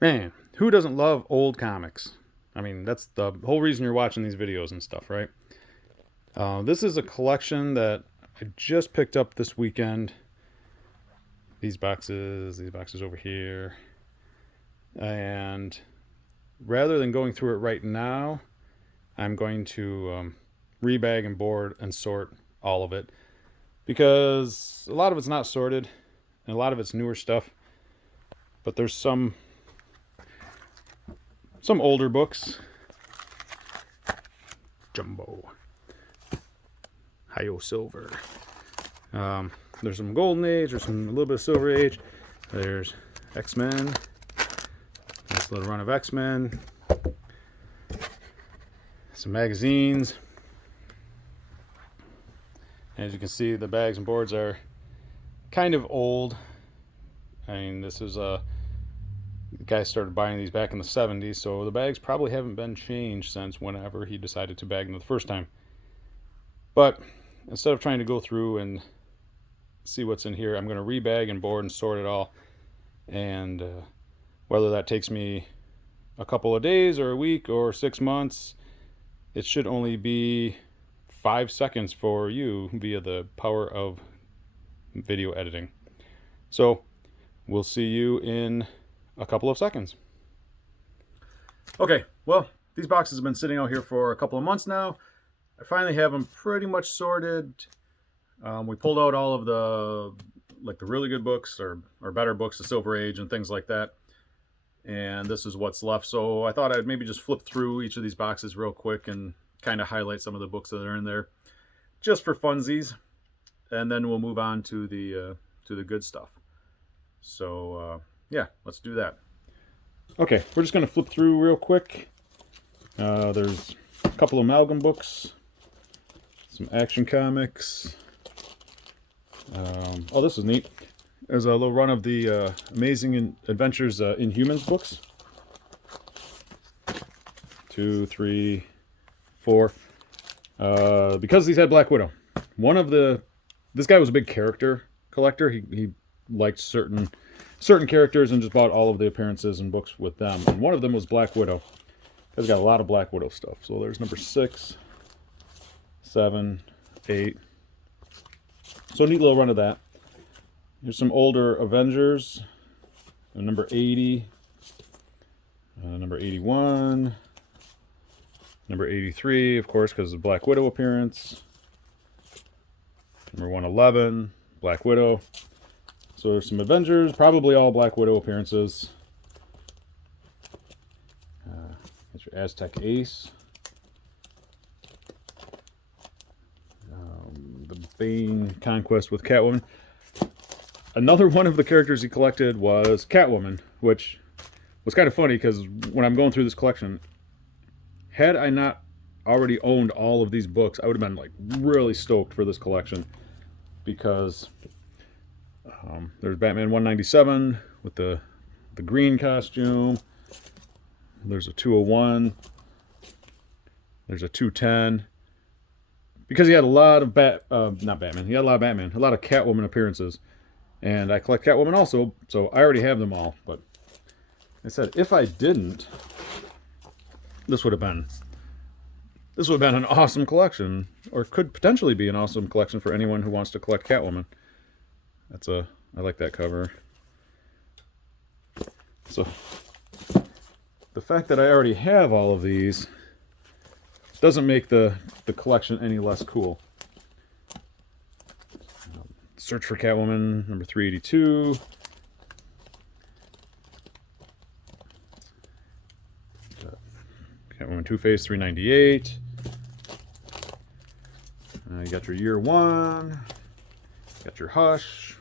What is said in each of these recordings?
Man, who doesn't love old comics? I mean, that's the whole reason you're watching these videos and stuff, right? This is a collection that I just picked up this weekend. These boxes over here. And rather than going through it right now, I'm going to rebag and board and sort all of it because a lot of it's not sorted and a lot of it's newer stuff. But there's some older books. Jumbo. Hio Silver. There's some Golden Age, there's a little bit of Silver Age. There's X-Men. Nice little run of X-Men. Some magazines. As you can see, the bags and boards are kind of old. I mean, this is the guy started buying these back in the 70s, so the bags probably haven't been changed since whenever he decided to bag them the first time. But instead of trying to go through and see what's in here, I'm going to rebag and board and sort it all. And whether that takes me a couple of days or a week or 6 months, it should only be 5 seconds for you via the power of video editing. So we'll see you in a couple of seconds. Okay, well, these boxes have been sitting out here for a couple of months now. I finally have them pretty much sorted. We pulled out all of the really good books or better books, the Silver Age and things like that. And this is what's left. So I thought I'd maybe just flip through each of these boxes real quick and kind of highlight some of the books that are in there just for funsies. And then we'll move on to the good stuff. So yeah, let's do that. Okay, we're just going to flip through real quick. There's a couple of amalgam books, some action comics. Oh, this is neat. There's a little run of the Amazing Adventures in Humans books. 2, 3, 4. Because these had Black Widow. This guy was a big character collector. He liked certain characters and just bought all of the appearances and books with them. And one of them was Black Widow. He's got a lot of Black Widow stuff. So there's number 6, 7, 8. So a neat little run of that. Here's some older Avengers. Number 80. Number 81. Number 83, of course, because of the Black Widow appearance. Number 111, Black Widow. So there's some Avengers, probably all Black Widow appearances. That's your Aztec Ace. The Bane Conquest with Catwoman. Another one of the characters he collected was Catwoman, which was kind of funny because when I'm going through this collection, had I not already owned all of these books, I would have been like really stoked for this collection because there's Batman 197 with the green costume. There's a 201. There's a 210. Because he had a lot of not Batman. He had a lot of Batman, a lot of Catwoman appearances, and I collect Catwoman also, so I already have them all. But I said if I didn't, this would have been an awesome collection, or could potentially be an awesome collection for anyone who wants to collect Catwoman. I like that cover. So the fact that I already have all of these doesn't make the collection any less cool. Search for Catwoman, number 382. Catwoman Two-Face, 398. You got your Year One. Got your Hush.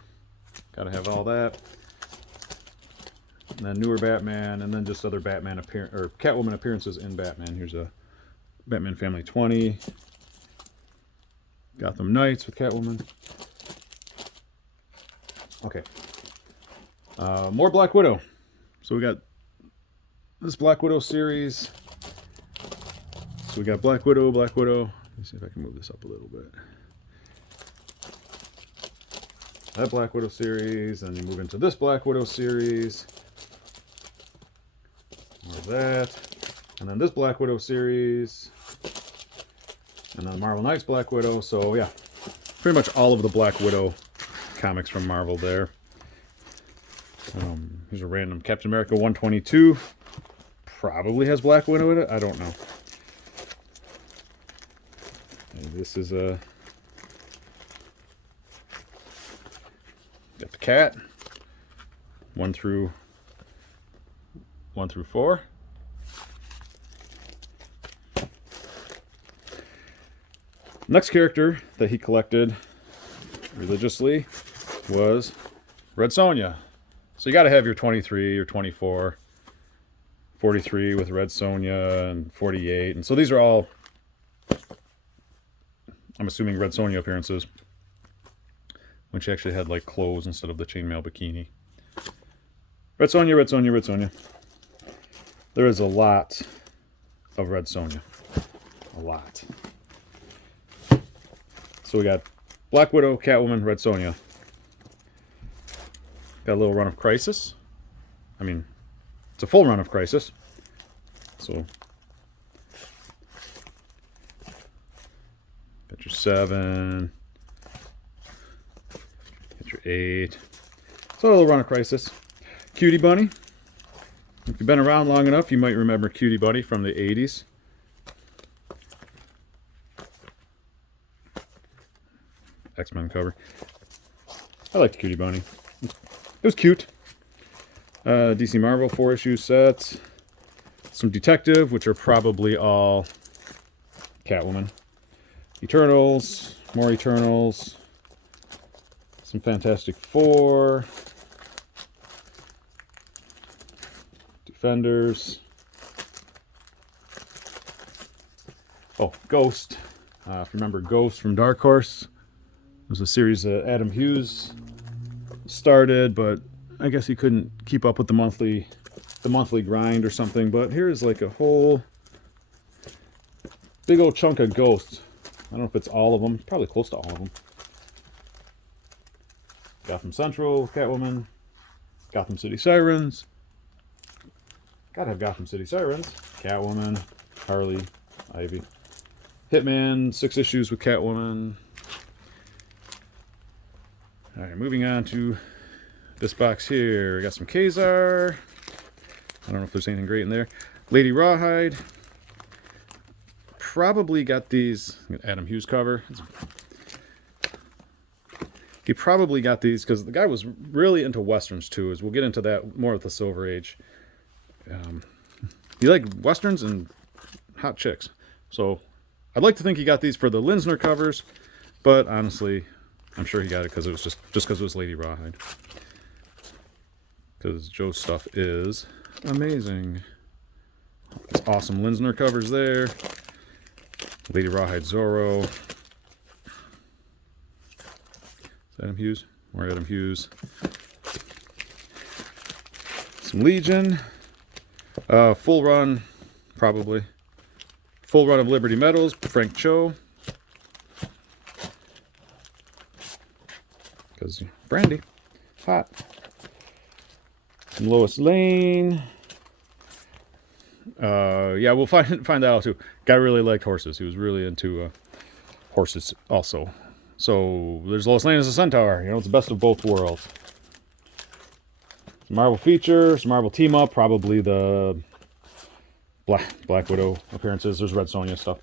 Gotta have all that. And then newer Batman, and then just other Batman or Catwoman appearances in Batman. Here's a Batman Family 20. Gotham Knights with Catwoman. Okay. More Black Widow. So we got this Black Widow series. So we got Black Widow. Let me see if I can move this up a little bit. That Black Widow series, and you move into this Black Widow series. that. And then this Black Widow series. And then Marvel Knights Black Widow. So yeah, pretty much all of the Black Widow comics from Marvel there. Here's a random Captain America 122. Probably has Black Widow in it. I don't know. And this is a... Got the cat. 1 through 4. Next character that he collected religiously was Red Sonja. So you got to have your 23 or 24, 43 with Red Sonja, and 48. And so these are all, I'm assuming, Red Sonja appearances, when she actually had like clothes instead of the chainmail bikini. Red Sonja, Red Sonja, Red Sonja. There is a lot of Red Sonja. A lot. So we got Black Widow, Catwoman, Red Sonja. Got a little run of Crisis. I mean, it's a full run of Crisis. So, got your 7. Got your 8. So a little run of Crisis. Cutie Bunny. If you've been around long enough, you might remember Cutie Bunny from the 80s. X-Men cover. I liked Cutie Bunny. It was cute. DC Marvel 4-issue sets. Some Detective, which are probably all Catwoman. Eternals. More Eternals. Some Fantastic Four. Defenders. Oh, Ghost. If you remember Ghost from Dark Horse. It was a series that Adam Hughes started, but I guess he couldn't keep up with the monthly grind or something. But here's like a whole big old chunk of Ghosts. I don't know if it's all of them. Probably close to all of them. Gotham Central, Catwoman, Gotham City Sirens. Gotta have Gotham City Sirens. Catwoman, Harley, Ivy. Hitman, 6 issues with Catwoman. Alright, moving on to this box here. We got some Kazar. I don't know if there's anything great in there. Lady Rawhide. Probably got these. Adam Hughes cover. He probably got these because the guy was really into Westerns too, as we'll get into that more at the Silver Age. He liked Westerns and hot chicks. So I'd like to think he got these for the Linsner covers, but honestly, I'm sure he got it because it was just because it was Lady Rawhide. Because Joe's stuff is amazing. There's awesome Linsner covers there. Lady Rawhide Zorro. Adam Hughes. More Adam Hughes. Some Legion. Full run, probably. Full run of Liberty Metals. Frank Cho. Because Brandy. Hot. And Lois Lane. Yeah, we'll find that out too. Guy really liked horses. He was really into horses also. So there's Lois Lane as a centaur. You know, it's the best of both worlds. Some Marvel feature, some Marvel team up, probably the Black Widow appearances. There's Red Sonja stuff.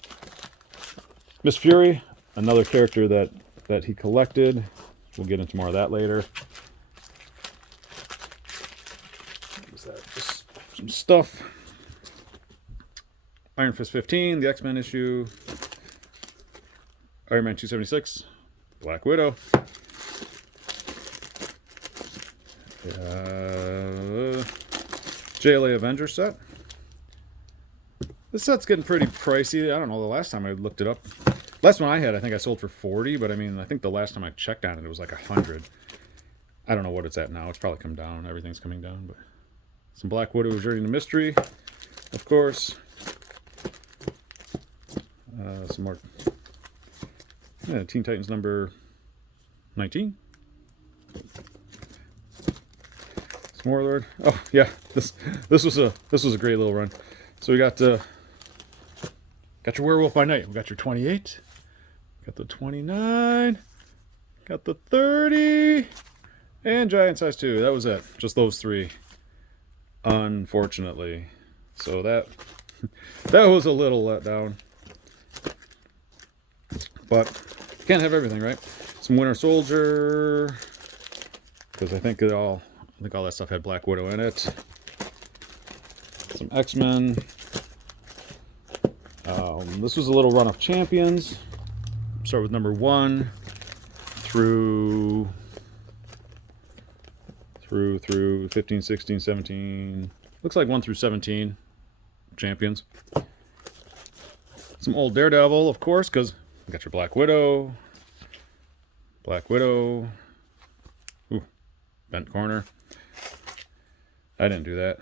Miss Fury, another character that he collected. We'll get into more of that later. What's that? Just some stuff. Iron Fist 15, the X-Men issue. Iron Man 276. Black Widow. JLA Avenger set. This set's getting pretty pricey. I don't know, the last time I looked it up. Last one I had, I think I sold for 40, but I mean, I think the last time I checked on it, it was like 100. I don't know what it's at now. It's probably come down. Everything's coming down, but some Black Widow Journey to Mystery, of course. Some more. Yeah, Teen Titans number 19. Warlord. Oh yeah, this was a great little run. So we got your Werewolf by Night. We got your 28, got the 29, got the 30, and Giant Size 2. That was it. Just those three, unfortunately. So that was a little letdown. But can't have everything, right? Some Winter Soldier, because I think all that stuff had Black Widow in it. Some X-Men. This was a little run of Champions. Start with number 1 through 15, 16, 17. Looks like 1 through 17 Champions. Some old Daredevil, of course, because we got your Black Widow. Ooh, bent corner. I didn't do that.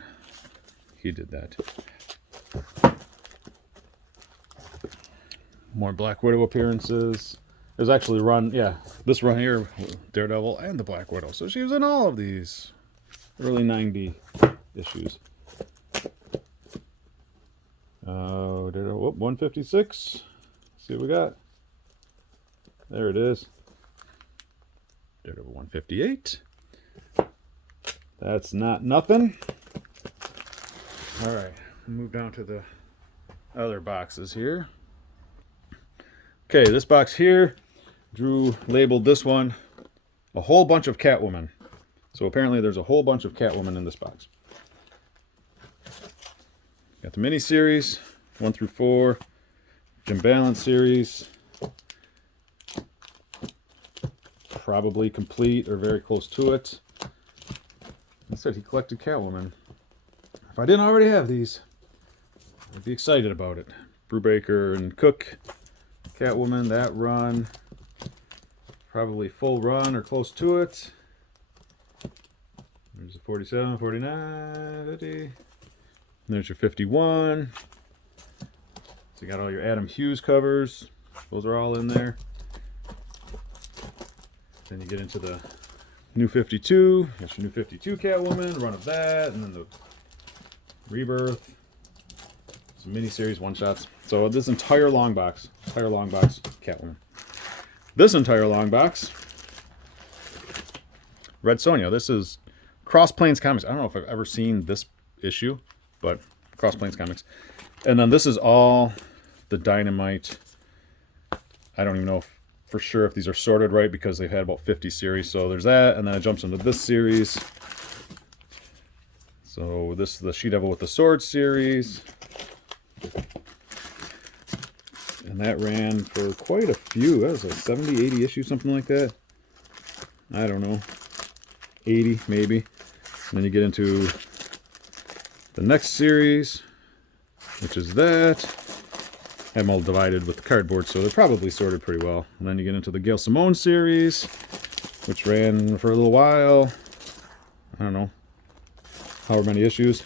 He did that. More Black Widow appearances. There's actually this run here, Daredevil and the Black Widow. So she was in all of these early 90 issues. Daredevil, 156. Let's see what we got. There it is. Daredevil 158. That's not nothing. All right, move down to the other boxes here. Okay, this box here, Drew labeled this one a whole bunch of Catwoman. So apparently there's a whole bunch of Catwoman in this box. Got the mini-series, 1 through 4, Jim Balance series, probably complete or very close to it. He said he collected Catwoman. If I didn't already have these, I'd be excited about it. Brubaker and Cook, Catwoman, that run, probably full run or close to it. There's a 47, 49, 50. And there's your 51. So you got all your Adam Hughes covers. Those are all in there. Then you get into the new 52. That's your new 52 Catwoman, run of that, and then the Rebirth. Some miniseries, one-shots. So this entire long box, Catwoman. This entire long box, Red Sonja. This is Cross Plains Comics. I don't know if I've ever seen this issue, but Cross Plains Comics. And then this is all the Dynamite. I don't even know for sure if these are sorted right because they've had about 50 series. So there's that, and then it jumps into this series. So this is the She-Devil with the Sword series. And that ran for quite a few. That was like 70, 80 issues, something like that. I don't know. 80, maybe. And then you get into the next series, which is that. I have them all divided with the cardboard, so they're probably sorted pretty well. And then you get into the Gail Simone series, which ran for a little while. I don't know. However many issues.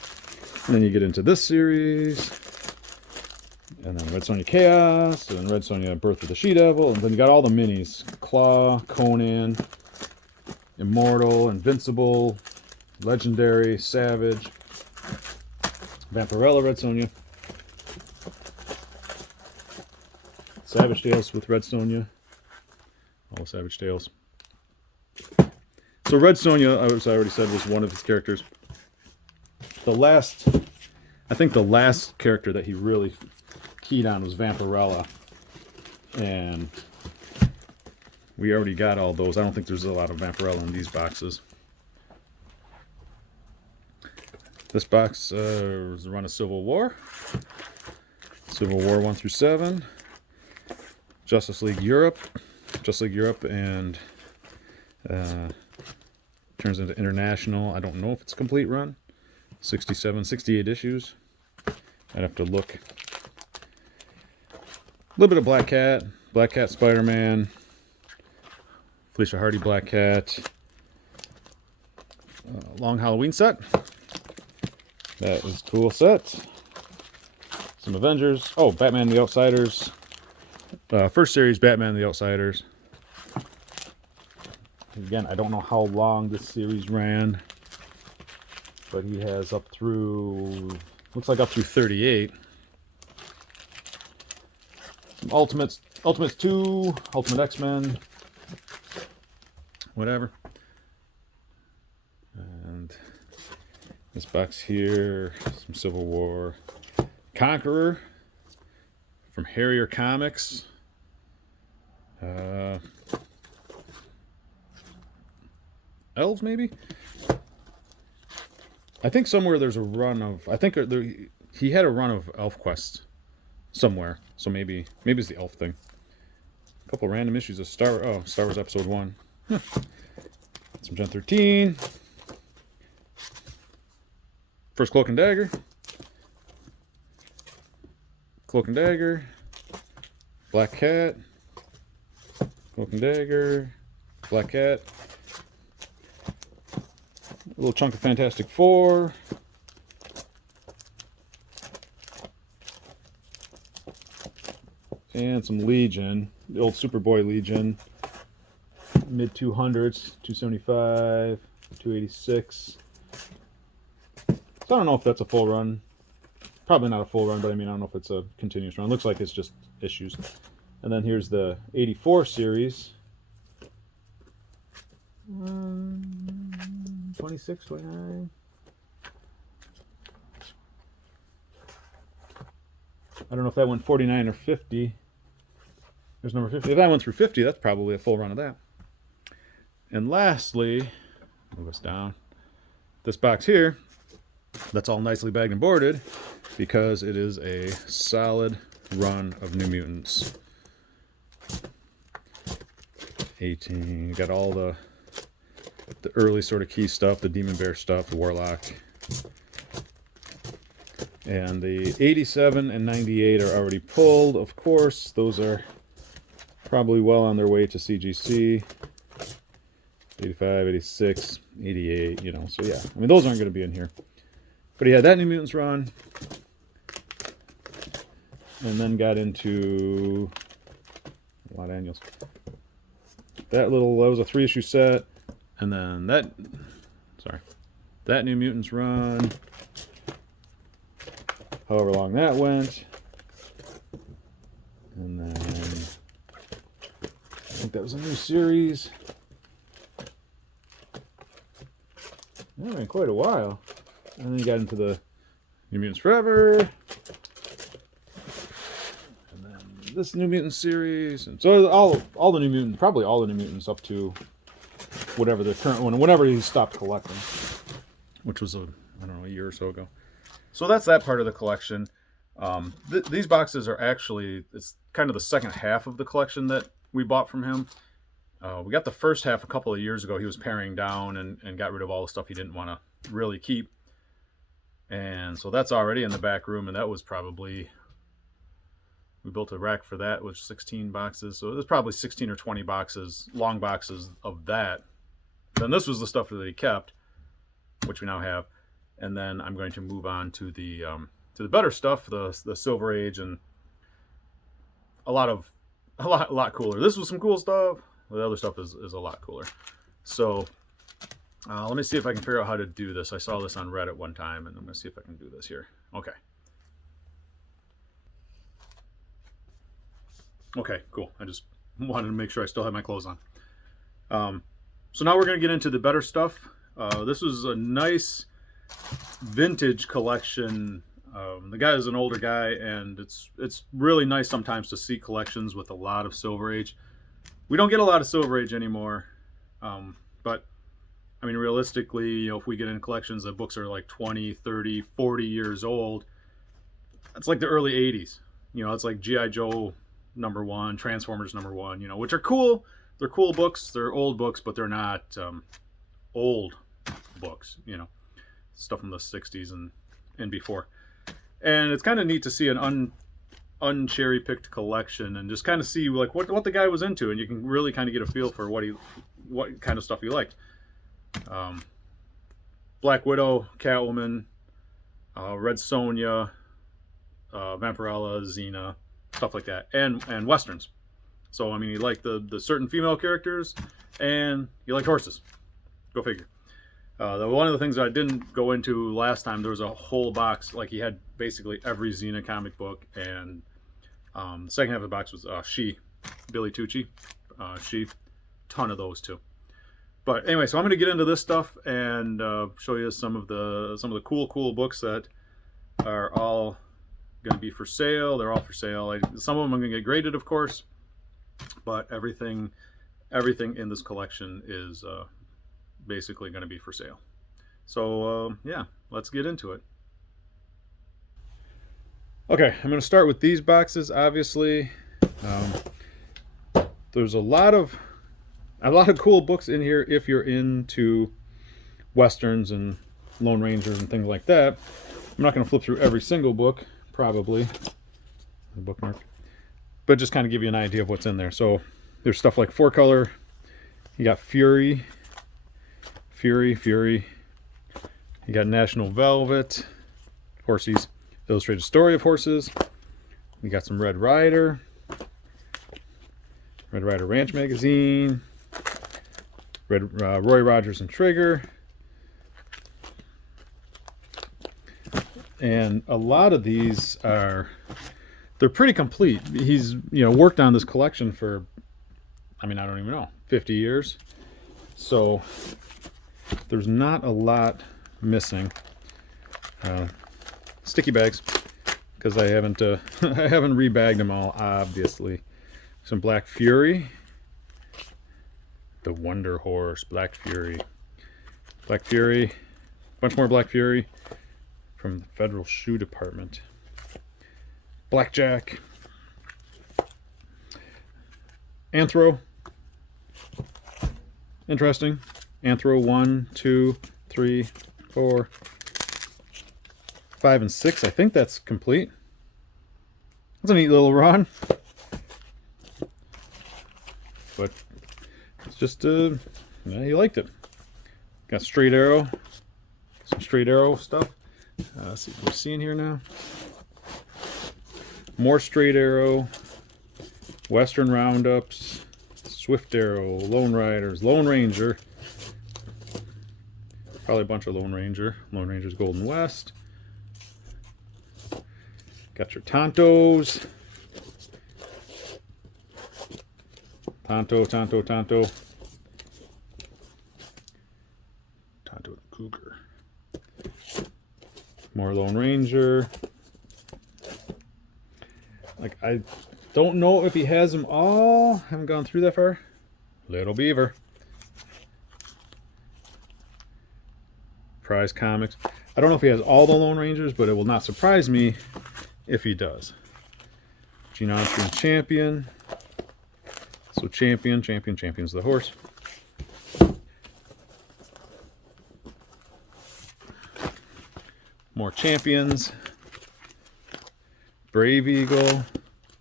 And then you get into this series. And then Red Sonja Chaos, and Red Sonja Birth of the She-Devil, and then you got all the minis. Claw, Conan, Immortal, Invincible, Legendary, Savage, Vampirella Red Sonja, Savage Tales with Red Sonja, all Savage Tales. So Red Sonja, as I already said, was one of his characters. I think the last character that he really keyed on was Vampirella, and we already got all those. I don't think there's a lot of Vampirella in these boxes. This box was the run of Civil War 1 through 7, Justice League Europe, and turns into International. I don't know if it's a complete run. 67, 68 issues. I'd have to look. A little bit of Black Cat, Spider-Man, Felicia Hardy, Black Cat, Long Halloween set. That is a cool set. Some Avengers. Oh, Batman and the Outsiders. First series, Batman and the Outsiders. Again, I don't know how long this series ran. but he has up through, looks like up through 38. Some Ultimates 2, Ultimate X-Men, whatever. And this box here, some Civil War. Conqueror from Harrier Comics. Elves, maybe? I think somewhere there's a run of... I think he had a run of Elf Quests somewhere. So maybe it's the Elf thing. A couple random issues of Star Wars Episode 1. Some Gen 13. First Cloak and Dagger. Cloak and Dagger. Black Cat. Cloak and Dagger. Black Cat. A little chunk of Fantastic Four. And some Legion. The old Superboy Legion. Mid 200s. 275. 286. So I don't know if that's a full run. Probably not a full run, but I mean, I don't know if it's a continuous run. It looks like it's just issues. And then here's the 84 series. 26, 29. I don't know if that went 49 or 50. There's number 50. If that went through 50, that's probably a full run of that. And lastly, move us down. This box here, that's all nicely bagged and boarded because it is a solid run of New Mutants. 18. You got all the early sort of key stuff, the Demon Bear stuff, the Warlock. And the 87 and 98 are already pulled, of course. Those are probably well on their way to CGC. 85, 86, 88, you know, so yeah. I mean, those aren't going to be in here. But he had that New Mutants run. And then got into a lot of annuals. That was a 3-issue set. And then that New Mutants run. However long that went. And then I think that was a new series. Yeah, in quite a while. And then you got into the New Mutants Forever. And then this New Mutants series. And so all the New Mutants, probably all the New Mutants up to whatever the current one, whenever he stopped collecting. Which was, a year or so ago. So that's that part of the collection. These boxes are actually, it's kind of the second half of the collection that we bought from him. We got the first half a couple of years ago. He was paring down and got rid of all the stuff he didn't want to really keep. And so that's already in the back room, and that was probably, we built a rack for that with 16 boxes. So there's probably 16 or 20 boxes, long boxes of that. Then this was the stuff that he kept, which we now have. And then I'm going to move on to the better stuff, the Silver Age, and a lot cooler. This was some cool stuff. The other stuff is a lot cooler. So let me see if I can figure out how to do this. I saw this on Reddit one time, and I'm going to see if I can do this here. Okay. Okay, cool. I just wanted to make sure I still have my clothes on. So now we're going to get into the better stuff. This was a nice vintage collection. The guy is an older guy, and it's really nice sometimes to see collections with a lot of Silver Age. We don't get a lot of Silver Age anymore, but I mean, realistically, you know, if we get in collections that books are like 20, 30, 40 years old, it's like the early 80s. You know, it's like G.I. Joe #1, Transformers #1, you know, which are cool. They're cool books. They're old books, but they're not old books, you know, stuff from the 60s and before. And it's kind of neat to see an uncherry-picked collection and just kind of see like what the guy was into, and you can really kind of get a feel for what kind of stuff he liked. Black Widow, Catwoman, Red Sonja, Vampirella, Xena, stuff like that, and westerns. So I mean, you like the certain female characters, and you like horses. Go figure. The one of the things that I didn't go into last time, there was a whole box. Like he had basically every Xena comic book, and the second half of the box was Billy Tucci, She, ton of those too. But anyway, so I'm going to get into this stuff and show you some of the cool books that are all going to be for sale. They're all for sale. Some of them I'm going to get graded, of course, but everything in this collection is basically going to be for sale. So yeah, let's get into it. Okay, I'm going to start with these boxes. Obviously, there's a lot of cool books in here if you're into westerns and Lone Rangers and things like that. I'm not going to flip through every single book, probably, the bookmark, but just kind of give you an idea of what's in there. So there's stuff like 4-color. You got Fury. You got National Velvet, Horsey's Illustrated Story of Horses. You got some Red Rider Ranch Magazine, Roy Rogers and Trigger, and a lot of these they're pretty complete. He's worked on this collection for, I don't even know, 50 years. So there's not a lot missing. Sticky bags, because I haven't rebagged them all, obviously. Some Black Fury, the Wonder Horse, Black Fury, bunch more Black Fury from the Federal Shoe Department. Blackjack, Anthro, interesting. Anthro 1, 2, 3, 4, 5, and 6. I think that's complete. That's a neat little run. But it's just, he liked it. Got Straight Arrow. Some Straight Arrow stuff. Let's see what we're seeing here now. More Straight Arrow. Western Roundups. Swift Arrow. Lone Riders. Lone Ranger. Probably a bunch of Lone Ranger. Lone Ranger's Golden West. Got your Tontos. Tonto the Cougar. More Lone Ranger. Like, I don't know if he has them all. Haven't gone through that far. Little Beaver. Prize Comics. I don't know if he has all the Lone Rangers, but it will not surprise me if he does. Gene Autry Champion. So Champion's the horse. More Champions. Brave Eagle.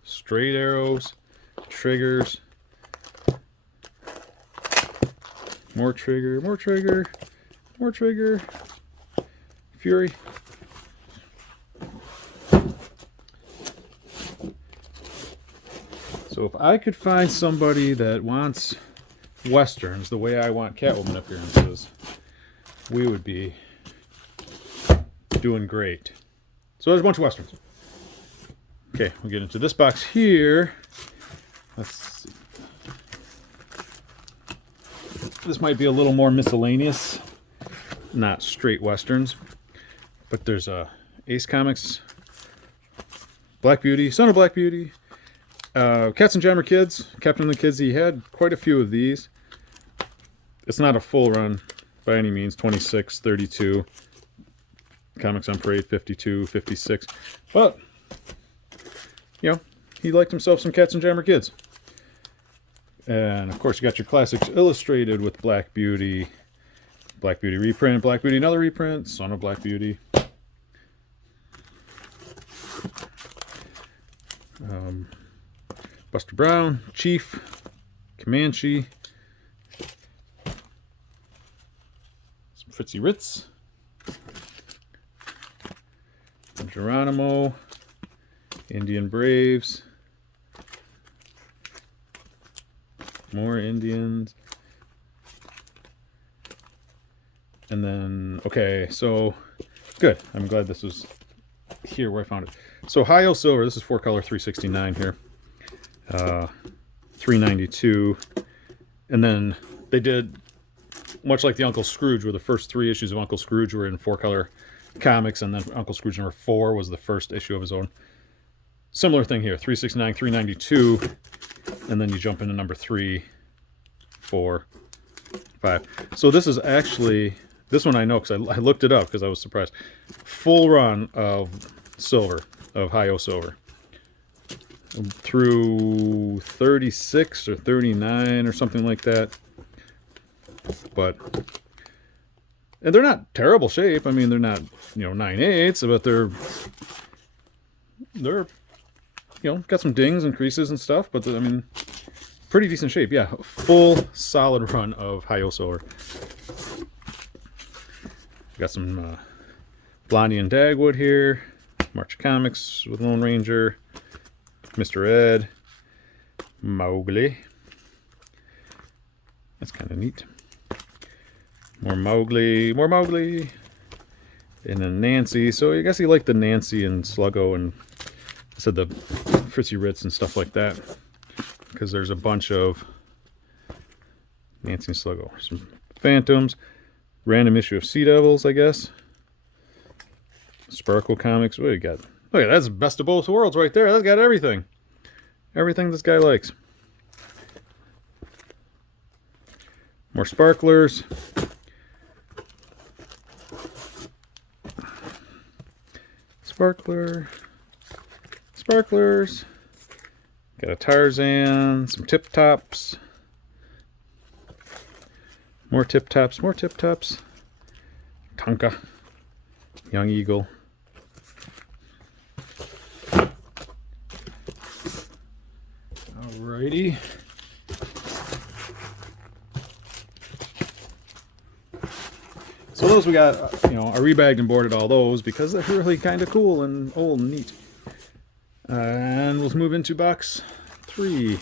Straight Arrows. Triggers. More Trigger. Fury. So if I could find somebody that wants westerns the way I want Catwoman appearances, we would be doing great. So there's a bunch of westerns. Okay, we'll get into this box here. Let's see. This might be a little more miscellaneous, not straight westerns, but there's Ace Comics, Black Beauty, Son of Black Beauty, Cats and Jammer Kids, Captain of the Kids. He had quite a few of these. It's not a full run by any means. 26, 32, Comics on Parade 52, 56, but he liked himself some Cats and Jammer Kids. And of course you got your classics illustrated with Black Beauty reprint, Black Beauty another reprint, Son of Black Beauty. Buster Brown, Chief, Comanche, some Fritzy Ritz, Geronimo, Indian Braves, more Indians, And then, okay, so good. I'm glad this was here where I found it. So Hio Silver, this is 4-color 369 here. 392. And then they did, much like the Uncle Scrooge, where the first 3 issues of Uncle Scrooge were in 4-color comics, and then Uncle Scrooge number 4 was the first issue of his own. Similar thing here, 369, 392, and then you jump into number 3, 4, 5. So this is actually, this one I know because I looked it up because I was surprised. Full run of Silver, of Hio Silver. Through 36 or 39 or something like that. But, and they're not terrible shape. I mean, they're not, 9/8, but they're, got some dings and creases and stuff, but I mean, pretty decent shape. Yeah, full solid run of Hio Silver. Got some Blondie and Dagwood here. March Comics with Lone Ranger. Mr. Ed. Mowgli. That's kind of neat. More Mowgli. More Mowgli. And then Nancy. So I guess he liked the Nancy and Sluggo and I said the Fritzy Ritz and stuff like that. Because there's a bunch of Nancy and Sluggo. Some Phantoms. Random issue of Sea Devils, I guess. Sparkle Comics. What do you got? Look at that. That's best of both worlds right there. That's got everything. Everything this guy likes. More sparklers. Sparkler. Sparklers. Got a Tarzan. Some Tip Tops. More Tip Tops. More Tip Tops. Tonka. Young Eagle. Alrighty. So those we got, I rebagged and boarded all those because they're really kind of cool and old and neat. And we'll move into box 3.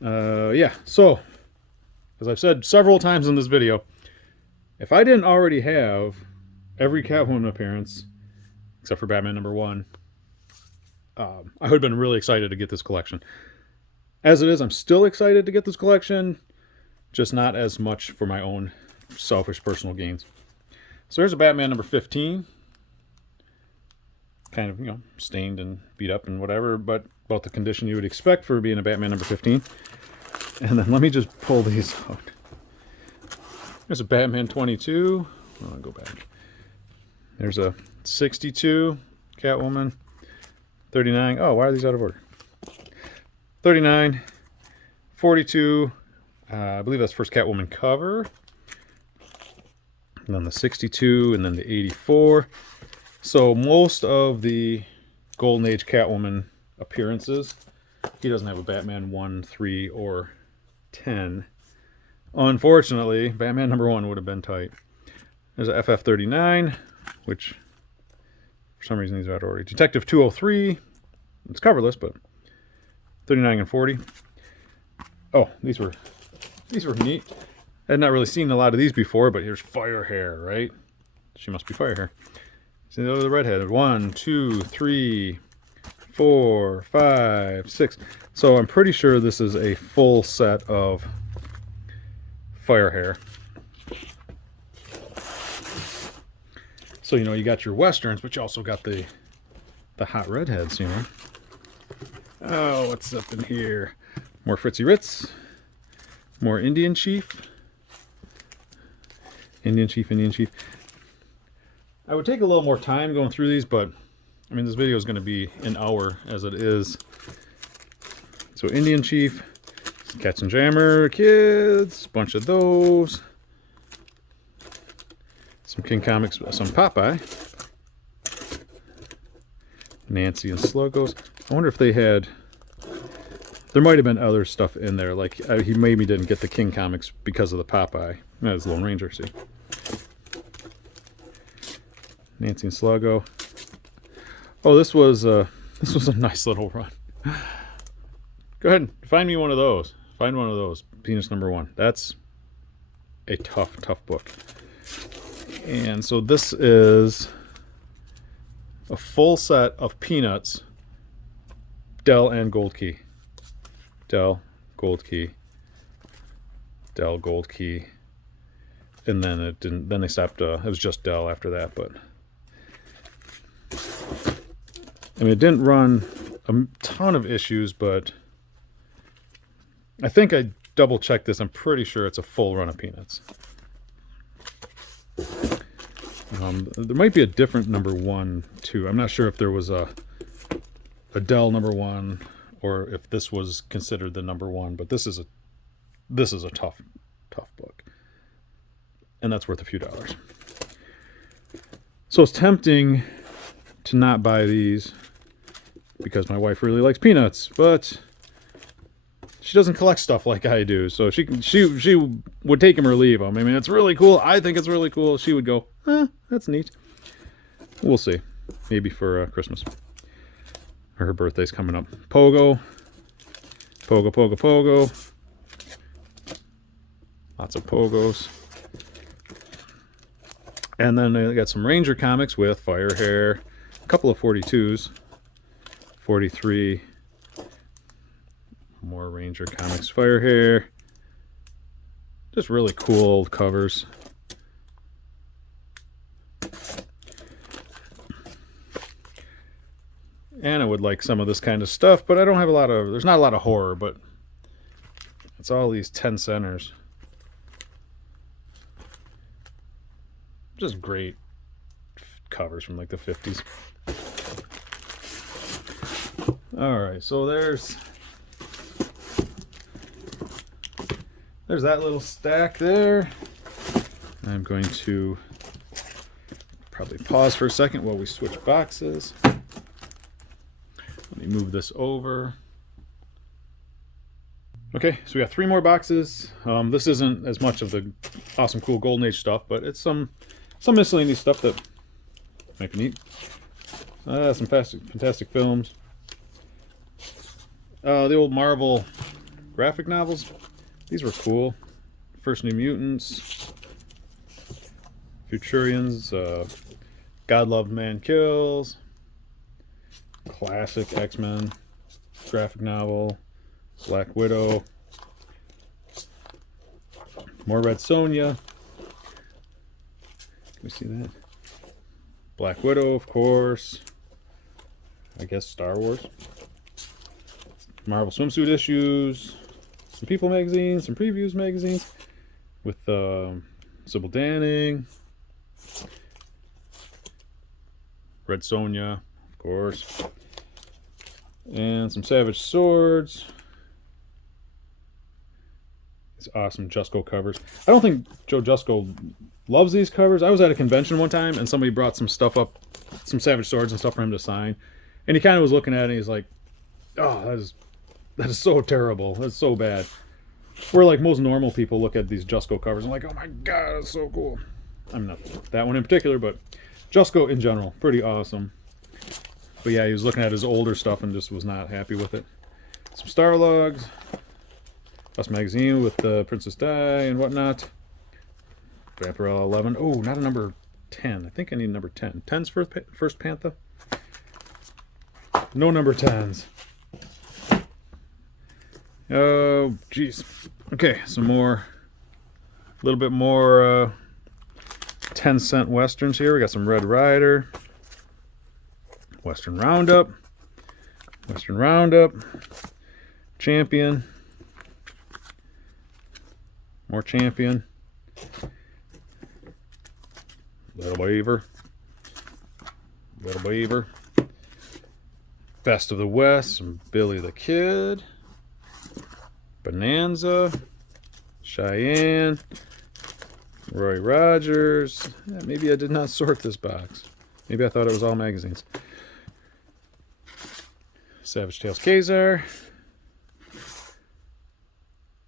Yeah, so, as I've said several times in this video, if I didn't already have every Catwoman appearance, except for Batman #1, I would have been really excited to get this collection. As it is, I'm still excited to get this collection, just not as much for my own selfish personal gains. So here's a Batman #15. Kind of, stained and beat up and whatever, but about the condition you would expect for being a Batman #15. And then let me just pull these out. There's a Batman 22. I'll go back. There's a 62 Catwoman. 39. Oh, why are these out of order? 39. 42. I believe that's first Catwoman cover. And then the 62, and then the 84. So most of the Golden Age Catwoman appearances, he doesn't have a Batman 1, 3, or 10. Unfortunately, Batman #1 would have been tight. There's a FF39, which for some reason these are out already. Detective 203. It's coverless, but 39 and 40. Oh, these were neat. I had not really seen a lot of these before, but here's Firehair, right? She must be Firehair. See the redhead. 1, 2, 3, 4, 5, 6. So I'm pretty sure this is a full set of Firehair. So you got your westerns, but you also got the hot redheads, Oh, what's up in here? More Fritzy Ritz. More Indian Chief. Indian Chief, Indian Chief. I would take a little more time going through these, but I mean, this video is going to be an hour as it is. So Indian Chief, Cats and Jammer Kids, bunch of those. Some King Comics, some Popeye. Nancy and Sluggos. I wonder if they had... There might have been other stuff in there, like he maybe didn't get the King Comics because of the Popeye. That's Lone Ranger, see. Nancy and Sluggo. Oh, this was a nice little run. Go ahead and find me one of those. Find one of those. Penis #1. That's a tough book. And so this is a full set of Peanuts, Dell and Gold Key. Dell, Gold Key, Dell, Gold Key. And then it didn't, then they stopped, it was just Dell after that, but I mean, it didn't run a ton of issues, but I think I double checked this. I'm pretty sure it's a full run of Peanuts. There might be a different number one too. I'm not sure if there was a Dell number one or if this was considered the number one, but this is a tough book. And that's worth a few dollars. So it's tempting to not buy these because my wife really likes Peanuts, but she doesn't collect stuff like I do, so she would take them or leave them. I mean, it's really cool. I think it's really cool. She would go, that's neat. We'll see. Maybe for Christmas. Or her birthday's coming up. Pogo. Pogo, Pogo, Pogo. Lots of Pogos. And then I got some Ranger comics with Fire Hair. A couple of 42s. 43. More Ranger comics, Fire Hair. Just really cool old covers. And I would like some of this kind of stuff, but I don't have a lot of, there's not a lot of horror, but it's all these 10 centers. Just great covers from like the 50s. All right, so there's that little stack there. I'm going to probably pause for a second while we switch boxes. Let me move this over. Okay, so we got 3 more boxes. This isn't as much of the awesome, cool Golden Age stuff, but it's some miscellaneous stuff that might be neat. Some fantastic films. The old Marvel graphic novels. These were cool. First New Mutants, Futurians, God Loved Man Kills, classic X-Men graphic novel, Black Widow, more Red Sonja. Can we see that? Black Widow, of course. I guess Star Wars. Marvel swimsuit issues. Some People magazines, some Previews magazines with Sybil Danning, Red Sonja, of course, and some Savage Swords. These awesome Jusko covers. I don't think Joe Jusko loves these covers. I was at a convention one time and somebody brought some stuff up, some Savage Swords and stuff for him to sign, and he kind of was looking at it and he's like, oh, that is so terrible. That's so bad. Where like most normal people look at these Jusko covers and like, oh my god, that's so cool. I'm not that one in particular, but Jusko in general, pretty awesome. But yeah, he was looking at his older stuff and just was not happy with it. Some Star Logs, Us Magazine with Princess Di and whatnot. Vampirella 11. Oh, not a number 10. I think I need number 10. 10's first Panther. No number 10s. Oh, geez. Okay, some more, a little bit more 10-cent westerns here. We got some Red Rider, Western Roundup, Champion, more Champion, Little Beaver, Best of the West, some Billy the Kid, Bonanza, Cheyenne, Roy Rogers. Yeah, maybe I did not sort this box. Maybe I thought it was all magazines. Savage Tales Kazar.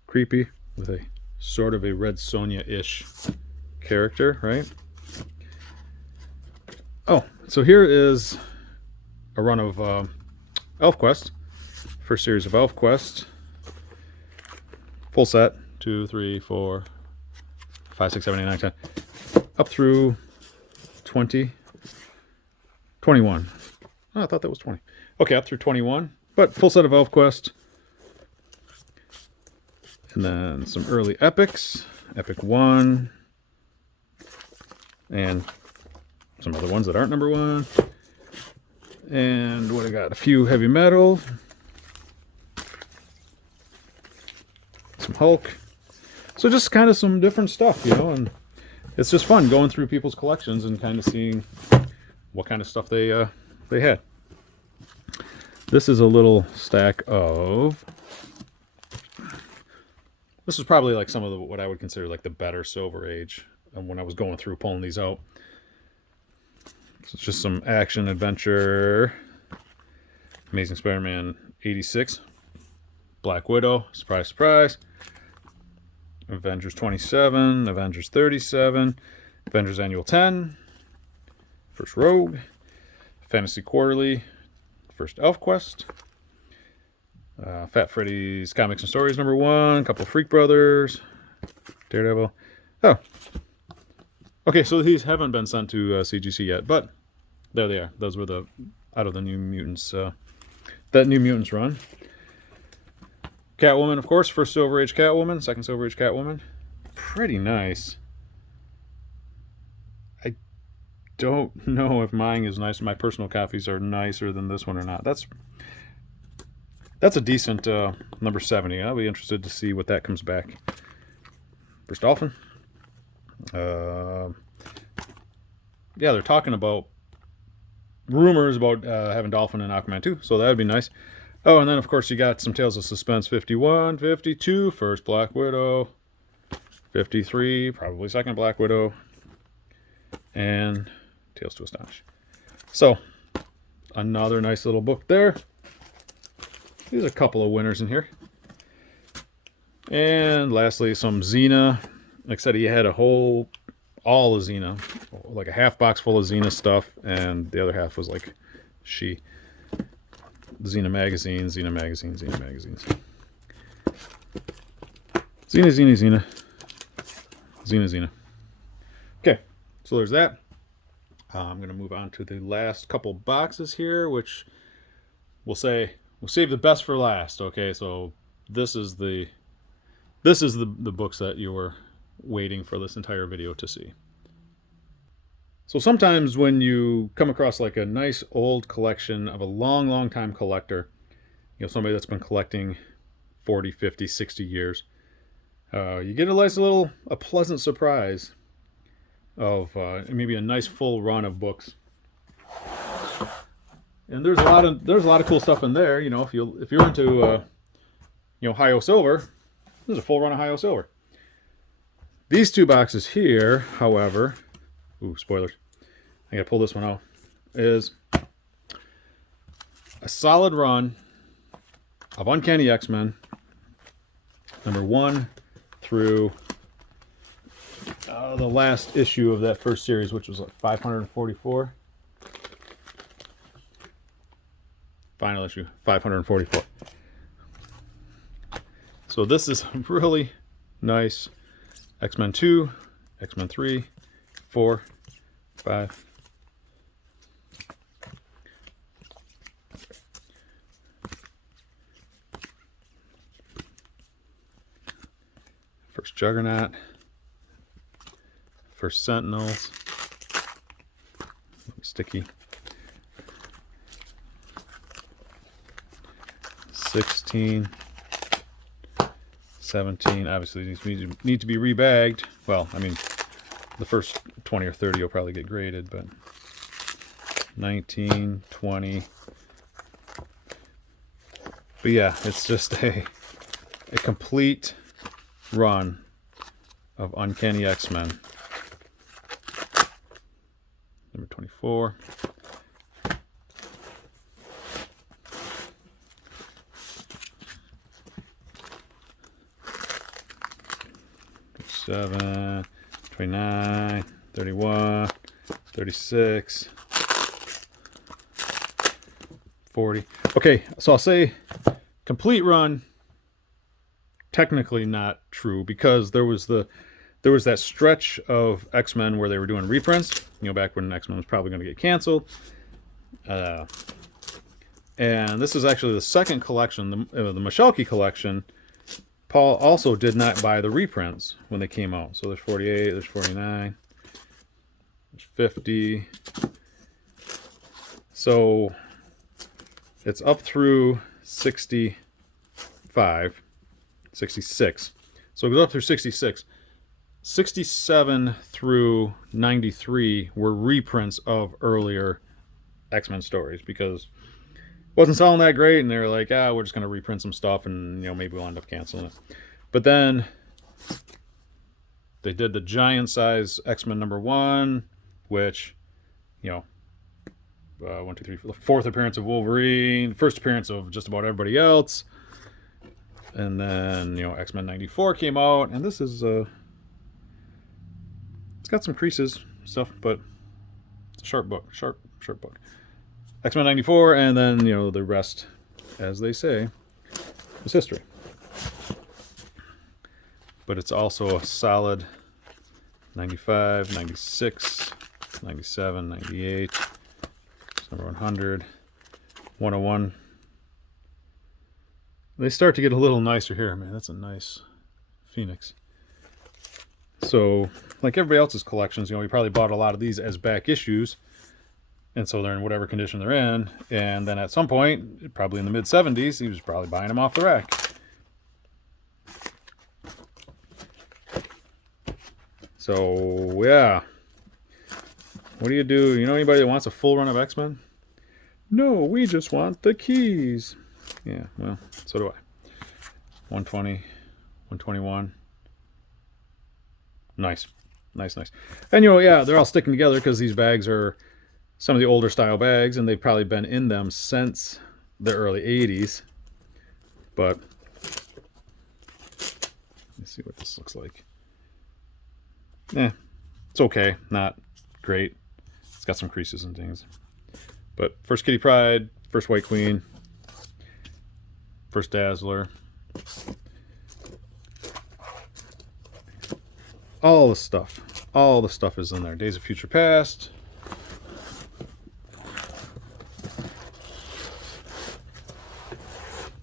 Creepy with a sort of a Red Sonja-ish character, right? Oh, so here is a run of ElfQuest. First series of ElfQuest. Full set. 2, 3, 4, 5, 6, 7, 8, 9, 10. up through 21. Oh, I thought that was 20. Okay, up through 21. But full set of ElfQuest. And then some early epics. Epic 1. And some other ones that aren't number 1. And what I got? A few heavy metal. Some Hulk. So just kind of some different stuff, you know, and it's just fun going through people's collections and kind of seeing what kind of stuff they had. This is a little stack of... This is probably like some of the, what I would consider like the better Silver Age. And when I was going through pulling these out, so it's just some action adventure. Amazing Spider-Man 86, Black Widow, surprise, surprise. Avengers 27, Avengers 37, Avengers Annual 10, First Rogue, Fantasy Quarterly, First ElfQuest. Fat Freddy's Comics and Stories #1, a couple of Freak Brothers, Daredevil. Oh, okay, so these haven't been sent to CGC yet, but there they are. Those were the out of the New Mutants, that New Mutants run. Catwoman, of course, first Silver Age Catwoman, second Silver Age Catwoman. Pretty nice. I don't know if mine is nice. My personal copies are nicer than this one or not. That's a decent number 70. I'll be interested to see what that comes back. First Dolphin. Yeah, they're talking about rumors about having Dolphin in Aquaman 2, so that would be nice. Oh, and then of course you got some Tales of Suspense 51, 52, first Black Widow, 53, probably second Black Widow, and Tales to Astonish. So, another nice little book there. There's a couple of winners in here. And lastly, some Xena. Like I said, he had all of Xena, like a half box full of Xena stuff, and the other half was like Xena magazines, Xena magazines, Xena magazines. Xena. Okay, so there's that. I'm going to move on to the last couple boxes here, which we'll save the best for last. Okay, so this is the books that you were waiting for this entire video to see. So sometimes when you come across like a nice old collection of a long time collector, you know, somebody that's been collecting 40, 50, 60 years, you get a pleasant surprise of maybe a nice full run of books. And there's a lot of cool stuff in there. You know, if you're into Hi-Oh Silver, there's a full run of Hi-Oh Silver. These two boxes here, however, ooh, spoilers, I gotta pull this one out, is a solid run of Uncanny X-Men, #1 through the last issue of that first series, which was like 544. Final issue, 544. So this is really nice. X-Men 2, X-Men 3, 4, 5. First Juggernaut. First Sentinels. Sticky. 16. 17, obviously these need to be rebagged. Well, I mean, the first 20 or 30 will probably get graded, but 19, 20. But yeah, it's just a complete run of Uncanny X-Men. Number 24. Seven, 29, 31, 36, 40. Okay, so I'll say complete run. Technically not true, because there there was that stretch of X-Men where they were doing reprints, you know, back when X-Men was probably going to get canceled. And this is actually the second collection, the Michalke collection. Paul also did not buy the reprints when they came out. So there's 48, there's 49, there's 50. So it's up through 65, 66. So it goes up through 66. 67 through 93 were reprints of earlier X-Men stories because it wasn't selling that great, and they were like, we're just going to reprint some stuff, and you know, maybe we'll end up canceling it. But then they did the giant size X-Men #1, which, you know, 1, 2, 3, 4, the fourth appearance of Wolverine, first appearance of just about everybody else. And then, you know, X-Men '94 came out, and this is it's got some creases stuff, but it's a sharp book, sharp book. X-Men '94, and then, you know, the rest, as they say, is history. But it's also a solid 95, 96, 97, 98, number 100, 101. They start to get a little nicer here. Man, that's a nice Phoenix. So, like everybody else's collections, you know, we probably bought a lot of these as back issues, and so they're in whatever condition they're in. And then at some point, probably in the mid-70s, he was probably buying them off the rack. So, yeah. What do? You know anybody that wants a full run of X-Men? No, we just want the keys. Yeah, well, so do I. 120, 121. Nice. And, you know, yeah, they're all sticking together because these bags are some of the older style bags, and they've probably been in them since the early 80s. But let's see what this looks like. It's okay. Not great. It's got some creases and things. But first Kitty Pryde, first White Queen, first Dazzler. All the stuff is in there. Days of Future Past.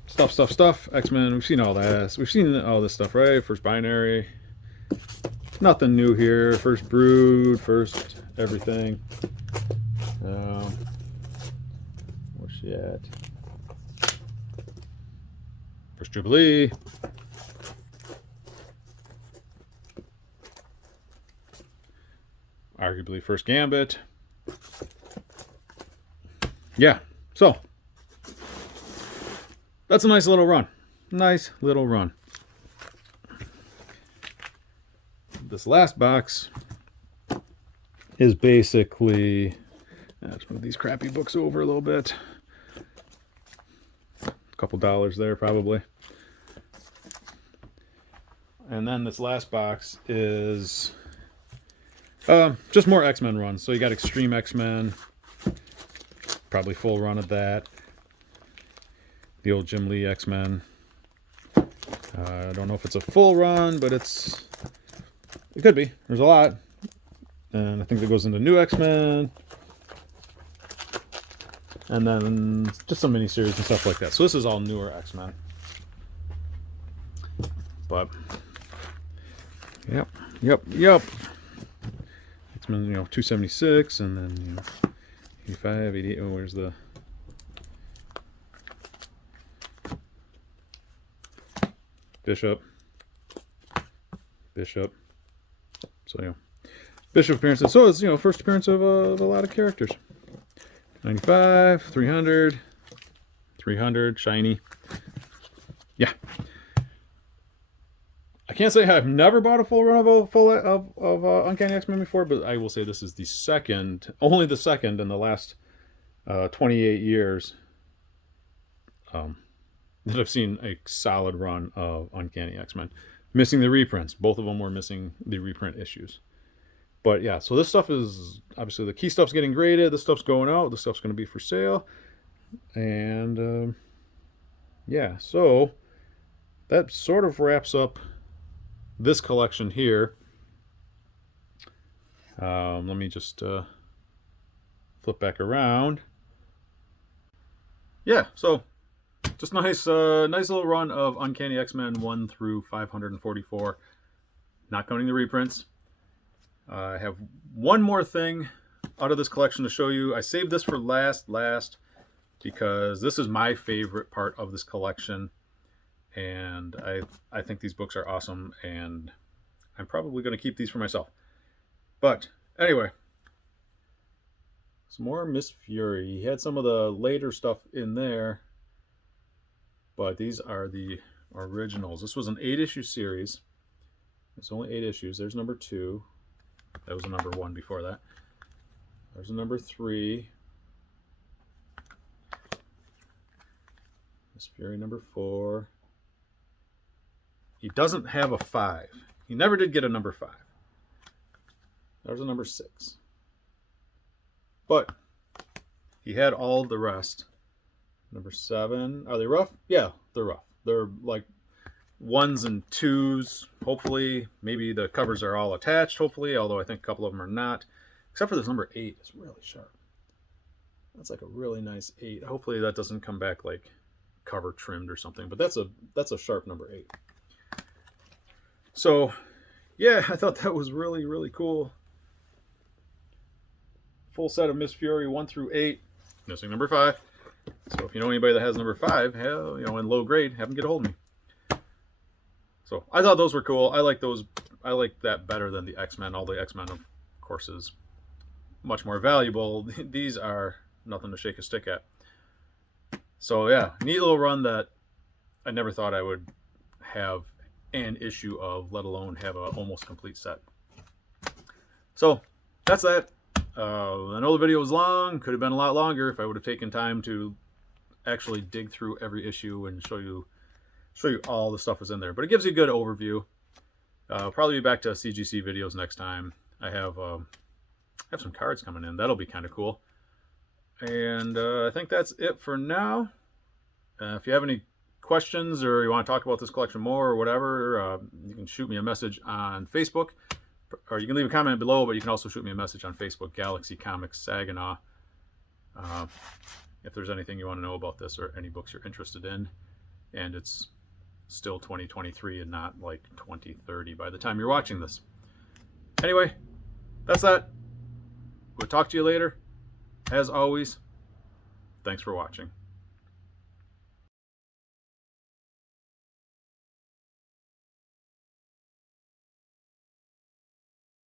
Stuff. X-Men, we've seen all that. We've seen all this stuff, right? First Binary. Nothing new here. First Brood, first everything. Where's she at? First Jubilee. Arguably first Gambit. Yeah, so that's a nice little run. This last box is basically, let's move these crappy books over a little bit. A couple dollars there probably. And then this last box is just more X-Men runs. So you got Extreme X-Men, probably full run of that. The old Jim Lee X-Men. I don't know if it's a full run, but it could be. There's a lot. And I think that goes into New X-Men. And then just some miniseries and stuff like that. So this is all newer X-Men. But, yep. X-Men, 276, and then, 85, 88. Oh, where's the... Bishop. So, Bishop appearances. So it's, first appearance of a lot of characters. 95, 300, 300, shiny. Yeah. I can't say I've never bought a full run of Uncanny X-Men before, but I will say this is only the second in the last 28 years that I've seen a solid run of Uncanny X-Men. Missing the reprints. Both of them were missing the reprint issues. But yeah, so this stuff is, obviously the key stuff's getting graded, this stuff's going out, this stuff's going to be for sale. And yeah, so that sort of wraps up this collection here. Let me just flip back around. Yeah, so just nice little run of Uncanny X-Men 1 through 544, not counting the reprints. I have one more thing out of this collection to show you. I saved this for last because this is my favorite part of this collection, and I think these books are awesome, and I'm probably going to keep these for myself. But anyway, some more Miss Fury. He had some of the later stuff in there, but these are the originals. This was an 8-issue series. It's only 8 issues. There's number 2. That was a number 1 before that. There's a number 3. Miss Fury number 4. He doesn't have a 5. He never did get a number 5. There's a number 6. But he had all the rest. Number 7. Are they rough? Yeah, they're rough. They're like 1s and 2s. Hopefully, maybe the covers are all attached, hopefully, although I think a couple of them are not. Except for this number 8. It's really sharp. That's like a really nice 8. Hopefully that doesn't come back like cover trimmed or something, but that's a sharp number 8. So yeah, I thought that was really, really cool. Full set of Miss Fury 1 through 8, missing number 5. So if you know anybody that has number 5, hell, you know, in low grade, have them get a hold of me. So I thought those were cool. I like those. I like that better than the X-Men. All the X-Men, of course, is much more valuable. These are nothing to shake a stick at. So yeah, neat little run that I never thought I would have an issue of, let alone have an almost complete set. So that's that. I know the video was long. Could have been a lot longer if I would have taken time to actually dig through every issue and show you all the stuff was in there. But it gives you a good overview. Probably be back to CGC videos next time. I have some cards coming in. That'll be kind of cool. And I think that's it for now. If you have any questions or you want to talk about this collection more or whatever, you can shoot me a message on Facebook, or you can leave a comment below, but you can also shoot me a message on Facebook, Galaxy Comics Saginaw, if there's anything you want to know about this or any books you're interested in. And it's still 2023 and not like 2030 by the time you're watching this. Anyway, that's that. We'll talk to you later. As always, thanks for watching.